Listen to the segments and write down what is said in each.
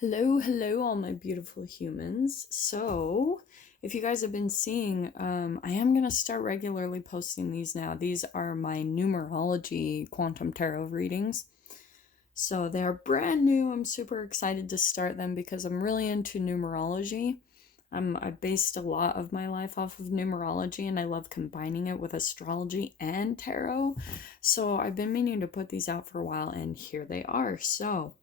Hello, hello, all my beautiful humans. So, if you guys have been seeing, I am going to start regularly posting these now. These are my numerology quantum tarot readings. So, they are brand new. I'm super excited to start them because I'm really into numerology. I based a lot of my life off of numerology and I love combining it with astrology and tarot. So, I've been meaning to put these out for a while, and here they are. So,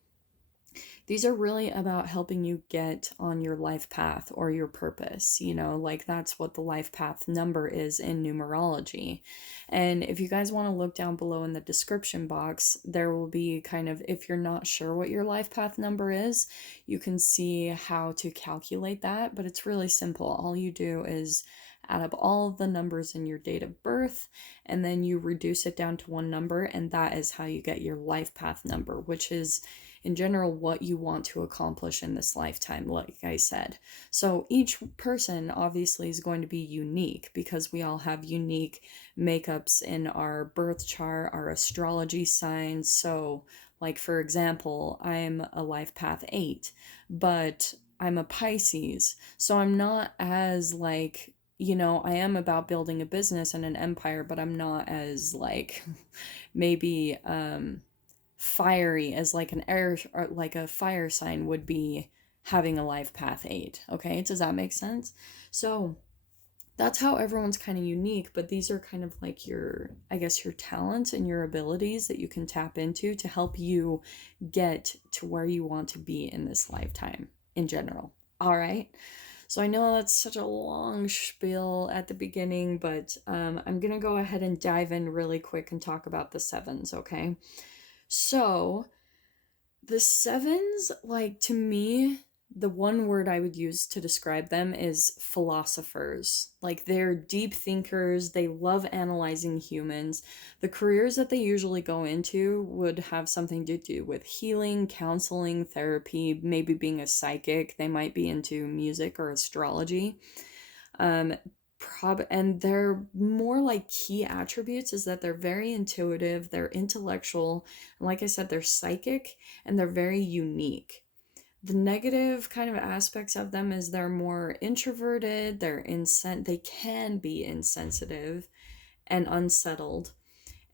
these are really about helping you get on your life path or your purpose. Like that's what the life path number is in numerology. And if you guys want to look down below in the description box, there will be kind of, if you're not sure what your life path number is, you can see how to calculate that. But it's really simple. All you do is add up all of the numbers in your date of birth, and then you reduce it down to one number, and that is how you get your life path number, which is in general what you want to accomplish in this lifetime, like I said. So each person obviously is going to be unique because we all have unique makeups in our birth chart, our astrology signs. So, like for example, I'm a life path 8, but I'm a Pisces. So I'm not as I am about building a business and an empire, but I'm not as maybe fiery as like an air, or like a fire sign would be having a life path 8. Okay, does that make sense? So that's how everyone's kind of unique, but these are kind of like your, I guess, your talents and your abilities that you can tap into to help you get to where you want to be in this lifetime in general. All right. So I know that's such a long spiel at the beginning, but I'm going to go ahead and dive in really quick and talk about the sevens, okay? So, the sevens, like to me, the one word I would use to describe them is philosophers. Like they're deep thinkers, they love analyzing humans. The careers that they usually go into would have something to do with healing, counseling, therapy, maybe being a psychic. They might be into music or astrology. Um, and they're more like key attributes is that they're very intuitive, they're intellectual, and like I said, they're psychic and they're very unique. The negative kind of aspects of them is they're more introverted, they can be insensitive and unsettled.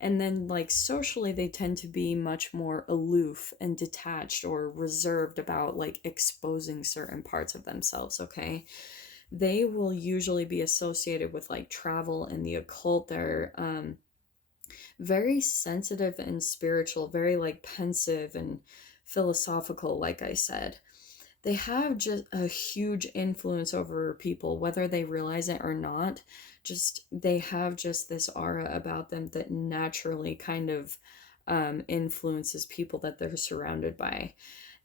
And then like socially they tend to be much more aloof and detached or reserved about like exposing certain parts of themselves, okay? They will usually be associated with like travel and the occult. They're very sensitive and spiritual, very like pensive and philosophical, like I said. They have just a huge influence over people, whether they realize it or not. Just they have just this aura about them that naturally kind of influences people that they're surrounded by.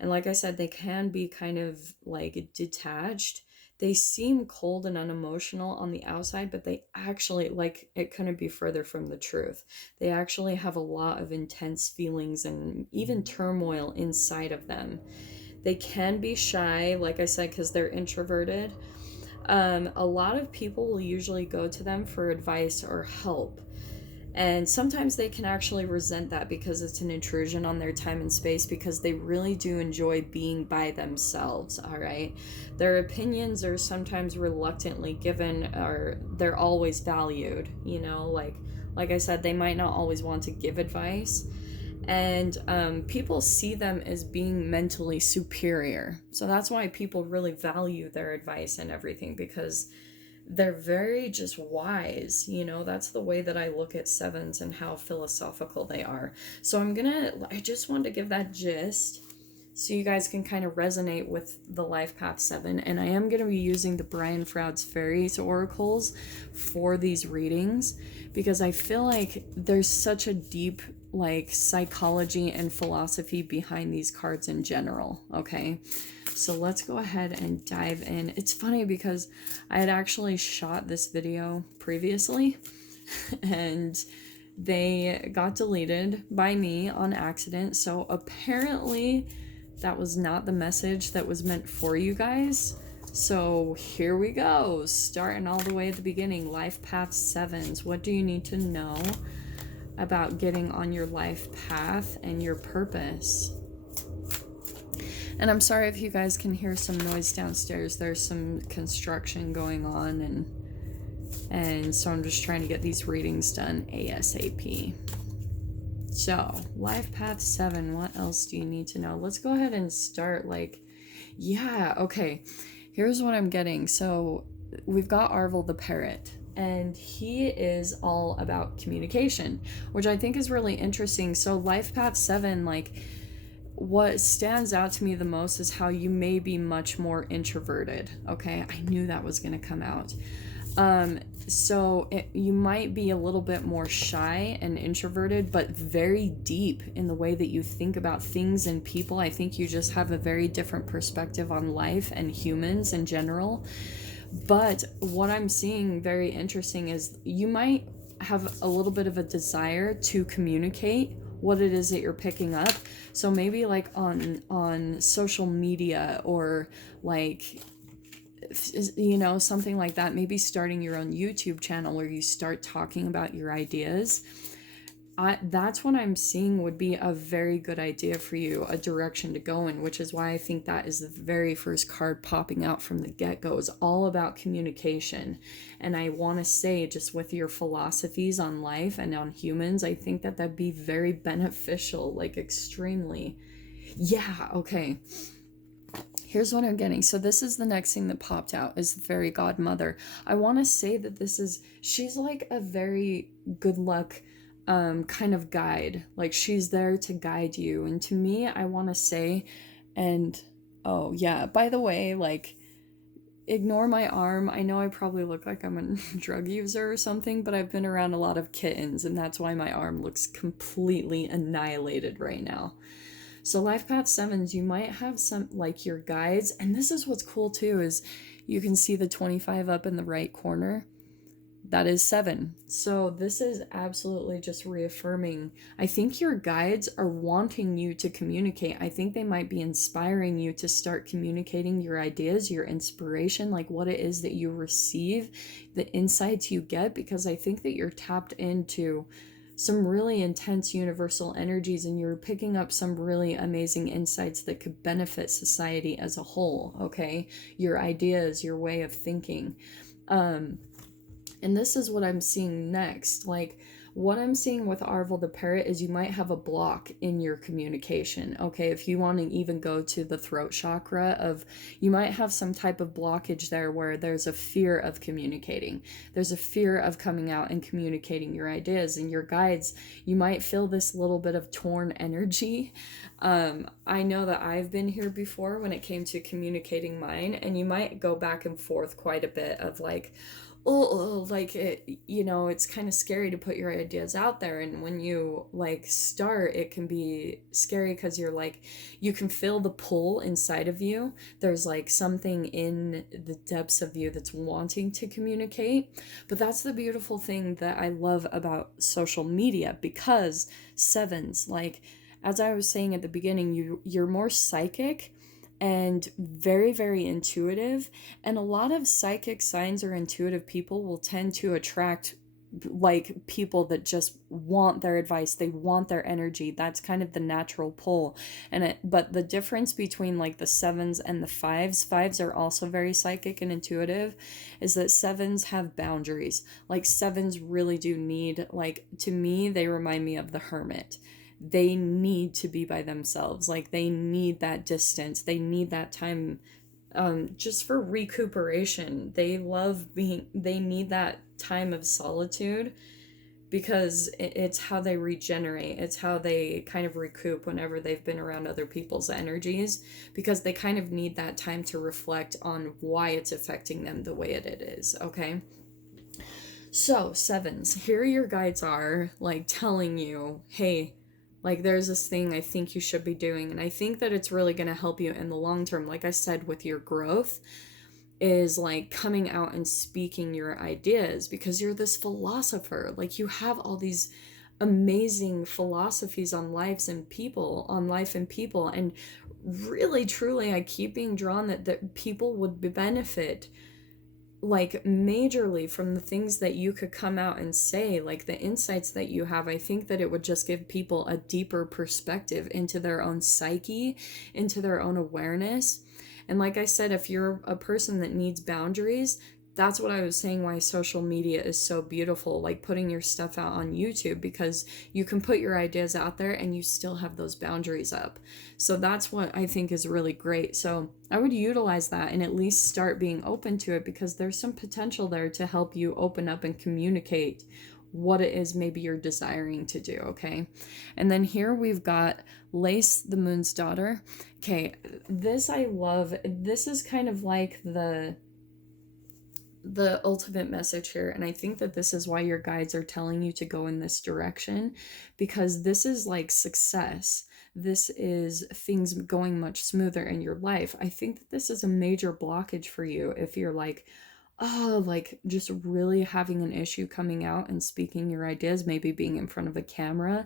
And like I said, they can be kind of like detached. They seem cold and unemotional on the outside, but they actually, like, it couldn't be further from the truth. They actually have a lot of intense feelings and even turmoil inside of them. They can be shy, like I said, because they're introverted. A lot of people will usually go to them for advice or help. And sometimes they can actually resent that because it's an intrusion on their time and space, because they really do enjoy being by themselves, all right? Their opinions are sometimes reluctantly given, or they're always valued, like I said, they might not always want to give advice. And people see them as being mentally superior. So that's why people really value their advice and everything, because they're very just wise. That's the way that I look at sevens and how philosophical they are. So I just wanted to give that gist so you guys can kind of resonate with the life path 7. And I am going to be using the Brian Froud's Faeries oracles for these readings, because I feel like there's such a deep like psychology and philosophy behind these cards in general. Okay, so let's go ahead and dive in. It's funny because I had actually shot this video previously and they got deleted by me on accident. So apparently that was not the message that was meant for you guys. So here we go, starting all the way at the beginning. Life path 7s. What do you need to know about getting on your life path and your purpose? And I'm sorry if you guys can hear some noise downstairs. There's some construction going on, and so I'm just trying to get these readings done ASAP. So, Life Path 7, what else do you need to know? Let's go ahead and start, okay. Here's what I'm getting. So, we've got Arvel the Parrot, and he is all about communication, which I think is really interesting. So, Life Path 7, what stands out to me the most is how you may be much more introverted, okay? I knew that was going to come out. You might be a little bit more shy and introverted, but very deep in the way that you think about things and people. I think you just have a very different perspective on life and humans in general. But what I'm seeing very interesting is you might have a little bit of a desire to communicate what it is that you're picking up. So maybe on social media, or something like that, maybe starting your own YouTube channel where you start talking about your ideas. That's what I'm seeing would be a very good idea for you, a direction to go in, which is why I think that is the very first card popping out from the get-go. Is all about communication. And I want to say, just with your philosophies on life and on humans, I think that that'd be very beneficial, extremely. Yeah, okay. Here's what I'm getting. So this is the next thing that popped out, is the fairy godmother. I want to say that she's like a very good luck kind of guide. She's there to guide you. And to me, I want to say, and oh yeah, by the way, ignore my arm. I know I probably look like I'm a drug user or something, but I've been around a lot of kittens, and that's why my arm looks completely annihilated right now. So Life Path 7s, you might have some, your guides, and this is what's cool too, is you can see the 25 up in the right corner. That is 7. So this is absolutely just reaffirming. I think your guides are wanting you to communicate. I think they might be inspiring you to start communicating your ideas, your inspiration, what it is that you receive, the insights you get, because I think that you're tapped into some really intense universal energies, and you're picking up some really amazing insights that could benefit society as a whole, okay? Your ideas, your way of thinking. And this is what I'm seeing next. What I'm seeing with Arvel the Parrot is you might have a block in your communication, okay? If you want to even go to the throat chakra, you might have some type of blockage there where there's a fear of communicating. There's a fear of coming out and communicating your ideas and your guides. You might feel this little bit of torn energy. I know that I've been here before when it came to communicating mine, and you might go back and forth quite a bit of it's kind of scary to put your ideas out there. And when you start, it can be scary because you can feel the pull inside of you. There's something in the depths of you that's wanting to communicate. But that's the beautiful thing that I love about social media, because 7s, as I was saying at the beginning, you're more psychic and very, very intuitive. And a lot of psychic signs or intuitive people will tend to attract people that just want their advice. They want their energy. That's kind of the natural pull. But the difference between the 7s and the 5s are also very psychic and intuitive, is that 7s have boundaries. 7s really do need, to me, they remind me of the hermit. They need to be by themselves. They need that distance. They need that time just for recuperation. They need that time of solitude, because it's how they regenerate. It's how they kind of recoup whenever they've been around other people's energies, because they kind of need that time to reflect on why it's affecting them the way it is, okay? So 7s, here your guides are telling you, hey, there's this thing I think you should be doing. And I think that it's really going to help you in the long term. Like I said, with your growth, is coming out and speaking your ideas, because you're this philosopher. You have all these amazing philosophies on life and people. And really, truly, I keep being drawn that people would benefit like majorly from the things that you could come out and say, like the insights that you have, I think that it would just give people a deeper perspective into their own psyche, into their own awareness. And like I said, if you're a person that needs boundaries, that's what I was saying, why social media is so beautiful, like putting your stuff out on YouTube, because you can put your ideas out there and you still have those boundaries up. So that's what I think is really great. So I would utilize that and at least start being open to it, because there's some potential there to help you open up and communicate what it is maybe you're desiring to do, okay? And then here we've got Lace, the Moon's daughter. Okay, this I love. This is kind of like the ultimate message here, and I think that this is why your guides are telling you to go in this direction, because this is like success. This is things going much smoother in your life. I think that this is a major blockage for you if you're like, oh, like just really having an issue coming out and speaking your ideas, maybe being in front of a camera.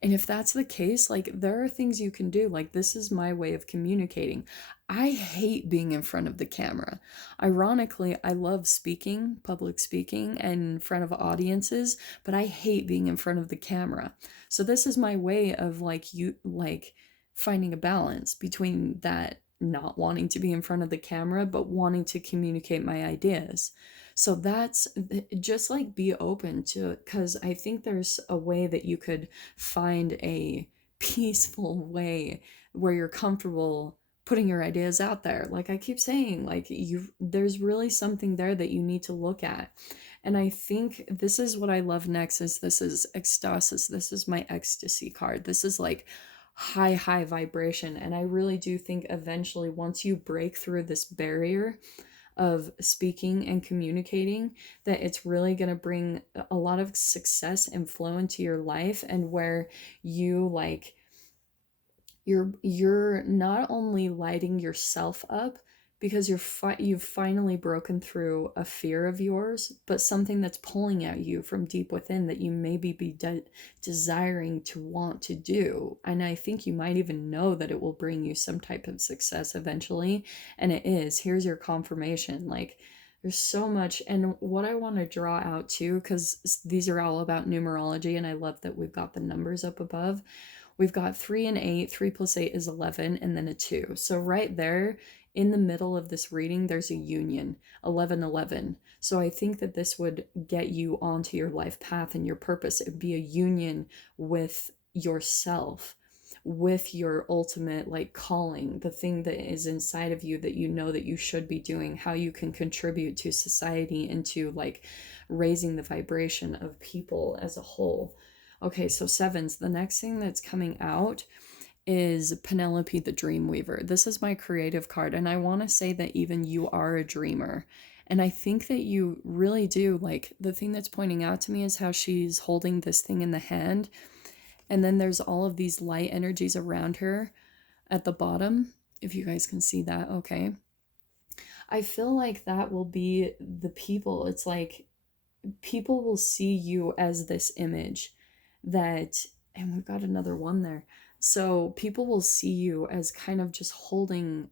And if that's the case, like there are things you can do. Like this is my way of communicating. I hate being in front of the camera. Ironically, I love speaking, public speaking, and in front of audiences, but I hate being in front of the camera. So this is my way of like finding a balance between that, not wanting to be in front of the camera, but wanting to communicate my ideas. So that's just like be open to it, because I think there's a way that you could find a peaceful way where you're comfortable putting your ideas out there. Like I keep saying, like there's really something there that you need to look at. And I think this is what I love next, is this is ecstasis. This is my ecstasy card. This is like high vibration. And I really do think eventually, once you break through this barrier of speaking and communicating, that it's really going to bring a lot of success and flow into your life, and where you like you're not only lighting yourself up because you've finally broken through a fear of yours, but something that's pulling at you from deep within that you maybe be desiring to want to do. And I think you might even know that it will bring you some type of success eventually. And it is. Here's your confirmation. Like there's so much. And what I want to draw out too, because these are all about numerology, and I love that we've got the numbers up above. We've got 3 and 8. 3 plus 8 is 11, and then a 2. So right there in the middle of this reading, there's a union, 11-11. So I think that this would get you onto your life path and your purpose. It would be a union with yourself, with your ultimate like calling, the thing that is inside of you that you know that you should be doing, how you can contribute to society and to like raising the vibration of people as a whole. Okay, so 7s, the next thing that's coming out is Penelope the Dreamweaver. This is my creative card, and I want to say that even you are a dreamer. And I think that you really do. Like the thing that's pointing out to me is how she's holding this thing in the hand, and then there's all of these light energies around her at the bottom, if you guys can see that. Okay, I feel like that will be the people. It's like people will see you as this image that, and we've got another one there. So people will see you as kind of just holding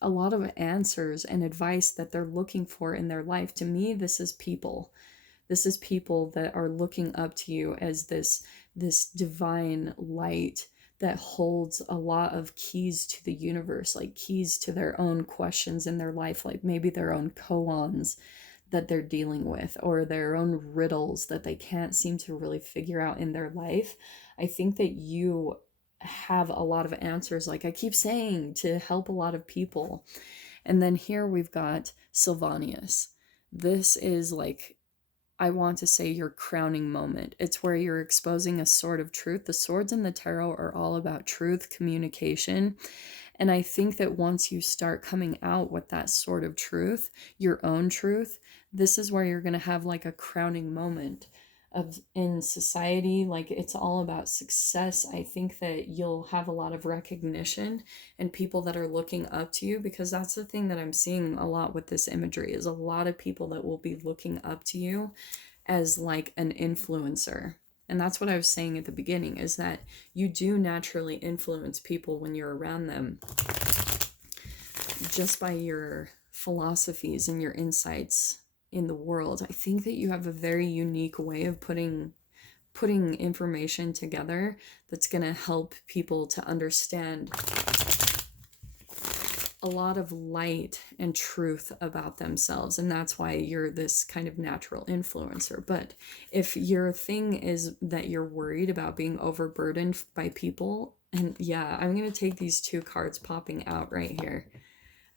a lot of answers and advice that they're looking for in their life. To me, this is people. This is people that are looking up to you as this divine light that holds a lot of keys to the universe, like keys to their own questions in their life, like maybe their own koans that they're dealing with, or their own riddles that they can't seem to really figure out in their life. I think that you have a lot of answers, like I keep saying, to help a lot of people. And then here we've got Sylvanius. This is like, I want to say, your crowning moment. It's where you're exposing a sword of truth. The swords in the tarot are all about truth, communication. And I think that once you start coming out with that sort of truth, your own truth, this is where you're going to have like a crowning moment of in society. Like it's all about success. I think that you'll have a lot of recognition and people that are looking up to you, because that's the thing that I'm seeing a lot with this imagery, is a lot of people that will be looking up to you as like an influencer. And that's what I was saying at the beginning, is that you do naturally influence people when you're around them, just by your philosophies and your insights in the world. I think that you have a very unique way of putting information together that's going to help people to understand a lot of light and truth about themselves, and that's why you're this kind of natural influencer. But if your thing is that you're worried about being overburdened by people, and yeah, I'm going to take these 2 cards popping out right here.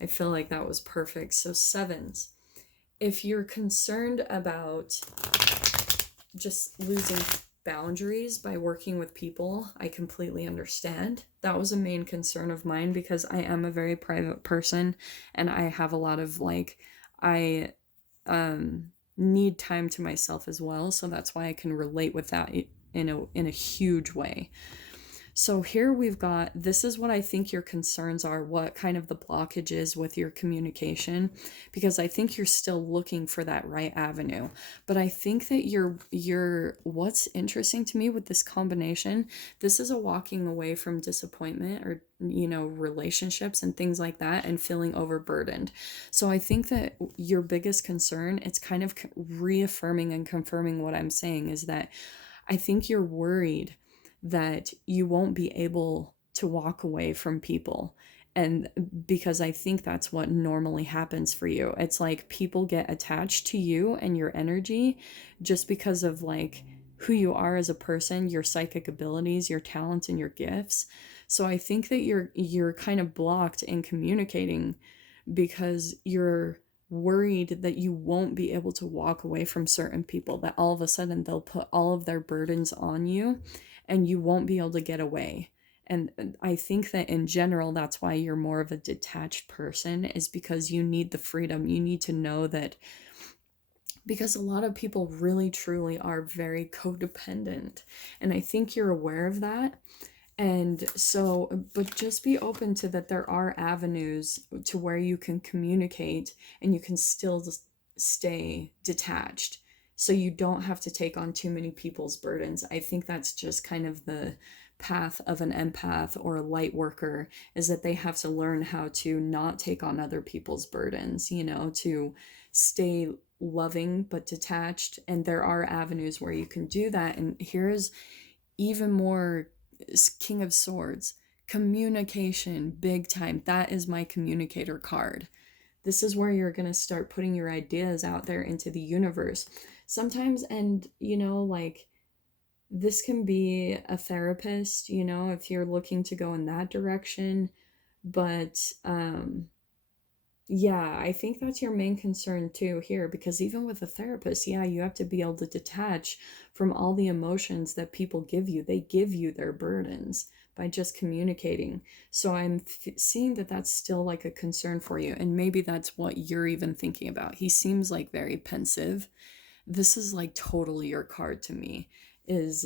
I feel like that was perfect. So 7s. If you're concerned about just losing boundaries by working with people, I completely understand. That was a main concern of mine because I am a very private person and I have a lot of I need time to myself as well, so that's why I can relate with that in a huge way. So here we've got, this is what I think your concerns are, what kind of the blockage is with your communication, because I think you're still looking for that right avenue. But I think that you're what's interesting to me with this combination, this is a walking away from disappointment or, relationships and things like that and feeling overburdened. So I think that your biggest concern, it's kind of reaffirming and confirming what I'm saying, is that I think you're worried that you won't be able to walk away from people. And because I think that's what normally happens for you. It's like people get attached to you and your energy just because of who you are as a person, your psychic abilities, your talents, and your gifts. So I think that you're kind of blocked in communicating because you're worried that you won't be able to walk away from certain people, that all of a sudden they'll put all of their burdens on you and you won't be able to get away. And I think that in general, that's why you're more of a detached person, is because you need the freedom. You need to know that, because a lot of people really truly are very codependent. And I think you're aware of that. And so, but just be open to that there are avenues to where you can communicate and you can still stay detached. So you don't have to take on too many people's burdens. I think that's just kind of the path of an empath or a light worker, is that they have to learn how to not take on other people's burdens, to stay loving but detached. And there are avenues where you can do that. And here's even more King of Swords, communication, big time. That is my communicator card. This is where you're going to start putting your ideas out there into the universe. Sometimes, and this can be a therapist, if you're looking to go in that direction. But yeah, I think that's your main concern too here, because even with a therapist, yeah, you have to be able to detach from all the emotions that people give you. They give you their burdens by just communicating. So I'm seeing that that's still a concern for you, and maybe that's what you're even thinking about. He seems very pensive. This is totally your card to me, is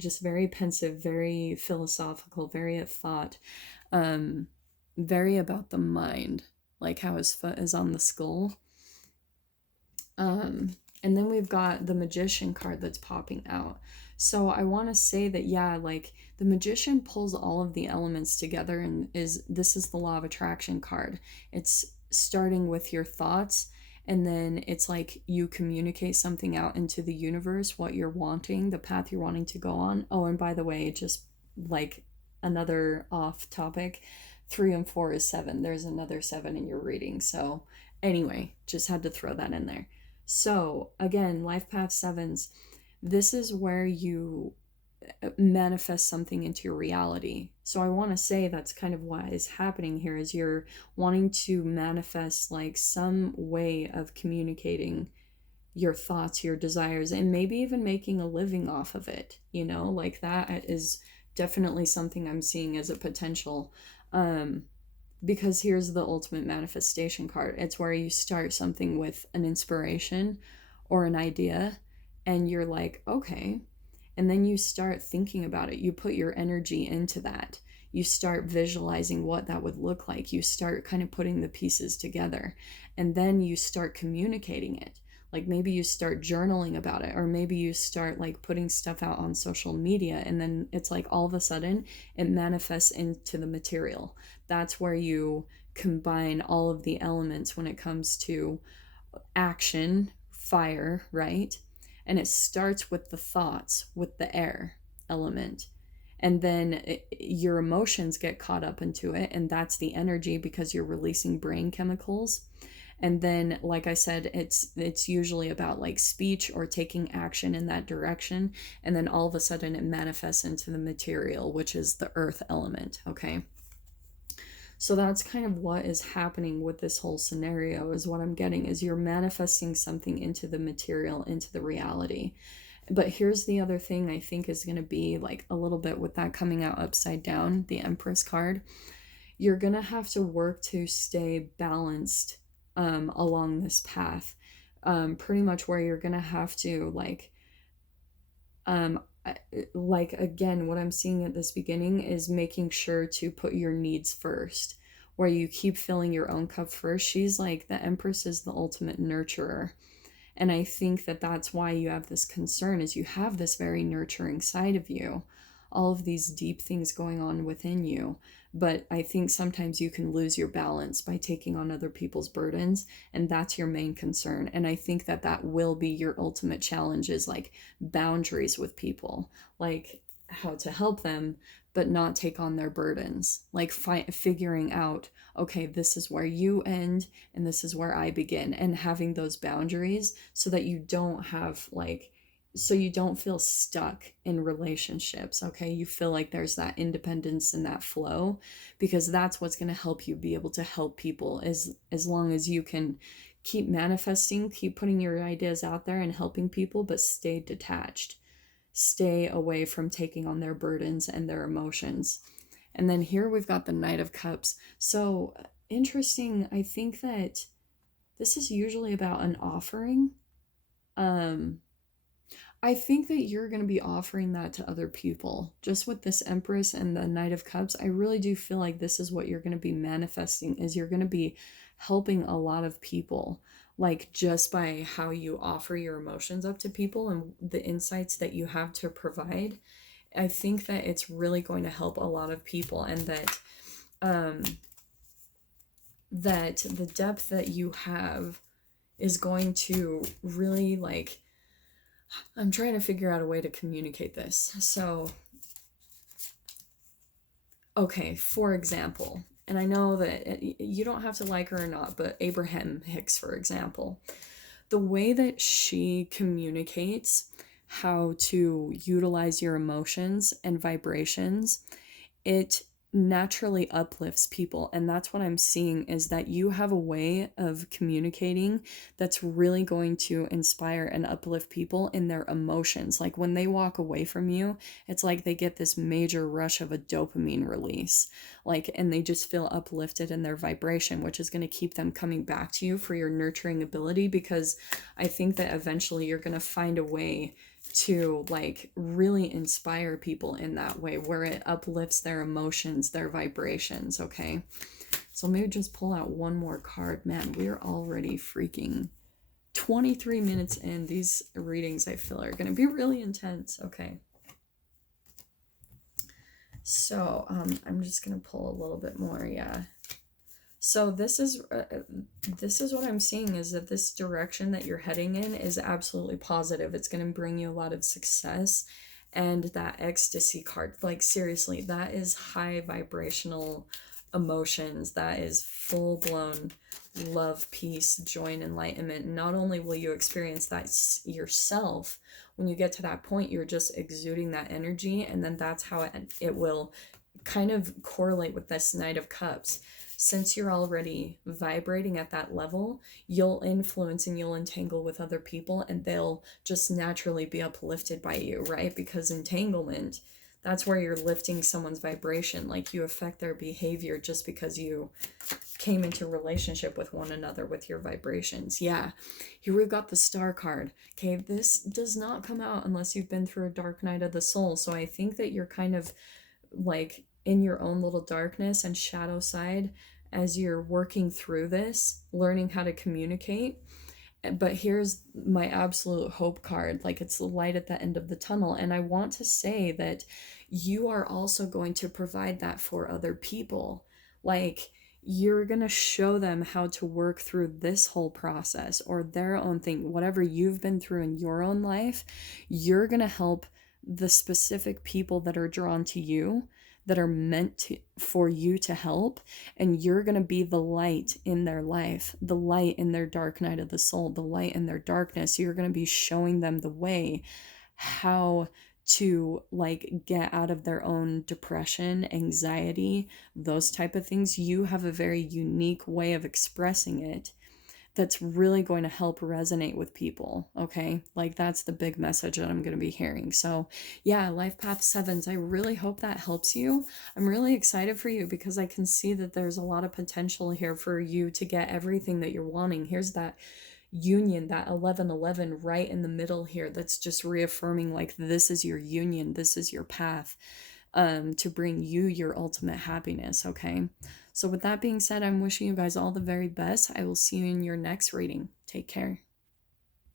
just very pensive, very philosophical, very at thought, very about the mind, how his foot is on the skull. And then we've got the Magician card that's popping out. So I want to say that, yeah, the Magician pulls all of the elements together, and this is the Law of Attraction card. It's starting with your thoughts, and then it's you communicate something out into the universe, what you're wanting, the path you're wanting to go on. Oh, and by the way, just another off topic, 3 and 4 is 7. There's another 7 in your reading. So anyway, just had to throw that in there. So again, Life Path 7s, this is where you manifest something into your reality. So I want to say that's kind of what is happening here, is you're wanting to manifest some way of communicating your thoughts, your desires, and maybe even making a living off of it. That is definitely something I'm seeing as a potential. Because here's the ultimate manifestation card. It's where you start something with an inspiration or an idea, and you're okay. And then you start thinking about it. You put your energy into that. You start visualizing what that would look like. You start kind of putting the pieces together. And then you start communicating it. Maybe you start journaling about it, or maybe you start putting stuff out on social media, and then it's all of a sudden it manifests into the material. That's where you combine all of the elements when it comes to action, fire, right? And it starts with the thoughts, with the air element. And then your emotions get caught up into it, and that's the energy because you're releasing brain chemicals. And then, like I said, it's usually about like speech or taking action in that direction, and then all of a sudden it manifests into the material, which is the earth element. Okay, so that's kind of what is happening with this whole scenario, is what I'm getting is you're manifesting something into the material, into the reality. But here's the other thing I think is going to be like a little bit with that coming out upside down, the Empress card. You're going to have to work to stay balanced along this path. Pretty much where you're going to have to um, like again, what I'm seeing at this beginning is making sure to put your needs first, where you keep filling your own cup first. She's like, the Empress is the ultimate nurturer. And I think that that's why you have this concern, is you have this very nurturing side of you, all of these deep things going on within you. But I think sometimes you can lose your balance by taking on other people's burdens, and that's your main concern. And I think that that will be your ultimate challenge, is like boundaries with people, like how to help them but not take on their burdens, like figuring out, okay, this is where you end and this is where I begin, and having those boundaries so that you don't have like, so you don't feel stuck in relationships. Okay, you feel like there's that independence and that flow, because that's what's going to help you be able to help people, as long as you can keep manifesting, keep putting your ideas out there and helping people, but stay detached, stay away from taking on their burdens and their emotions. And then here we've got the Knight of Cups. So interesting. I think that this is usually about an offering. I think that you're going to be offering that to other people. Just with this Empress and the Knight of Cups, I really do feel like this is what you're going to be manifesting, is you're going to be helping a lot of people, like just by how you offer your emotions up to people and the insights that you have to provide. I think that it's really going to help a lot of people, and that that the depth that you have is going to really like, I'm trying to figure out a way to communicate this. So, okay, for example, and I know that you don't have to like her or not, but Abraham Hicks, for example, the way that she communicates how to utilize your emotions and vibrations, it naturally uplifts people. And that's what I'm seeing, is that you have a way of communicating that's really going to inspire and uplift people in their emotions. Like when they walk away from you, it's like they get this major rush of a dopamine release, like, and they just feel uplifted in their vibration, which is going to keep them coming back to you for your nurturing ability. Because I think that eventually you're going to find a way to like really inspire people in that way, where it uplifts their emotions, their vibrations. Okay, so maybe just pull out one more card. Man, we're already freaking 23 minutes in. These readings, I feel, are going to be really intense. Okay, so I'm just going to pull a little bit more. Yeah, so this is what I'm seeing, is that this direction that you're heading in is absolutely positive. It's going to bring you a lot of success. And that ecstasy card, like seriously, that is high vibrational emotions. That is full-blown love, peace, joy, and enlightenment. Not only will you experience that yourself, when you get to that point, you're just exuding that energy, and then that's how it will kind of correlate with this Knight of Cups. Since you're already vibrating at that level, you'll influence and you'll entangle with other people, and they'll just naturally be uplifted by you, right? Because entanglement, that's where you're lifting someone's vibration. Like you affect their behavior just because you came into relationship with one another with your vibrations. Yeah, here we've got the Star card. Okay, this does not come out unless you've been through a dark night of the soul. So I think that you're kind of like in your own little darkness and shadow side as you're working through this, learning how to communicate. But here's my absolute hope card, like it's the light at the end of the tunnel. And I want to say that you are also going to provide that for other people. Like you're going to show them how to work through this whole process or their own thing, whatever you've been through in your own life. You're going to help the specific people that are drawn to you, that are meant to, for you to help, and you're going to be the light in their life, the light in their dark night of the soul, the light in their darkness. You're going to be showing them the way how to like get out of their own depression, anxiety, those type of things. You have a very unique way of expressing it that's really going to help resonate with people. Okay, like that's the big message that I'm going to be hearing. So yeah, life path sevens, I really hope that helps you. I'm really excited for you because I can see that there's a lot of potential here for you to get everything that you're wanting. Here's that union, that 1111 right in the middle here, that's just reaffirming like this is your union, this is your path to bring you your ultimate happiness. Okay, so with that being said, I'm wishing you guys all the very best. I will see you in your next reading. Take care.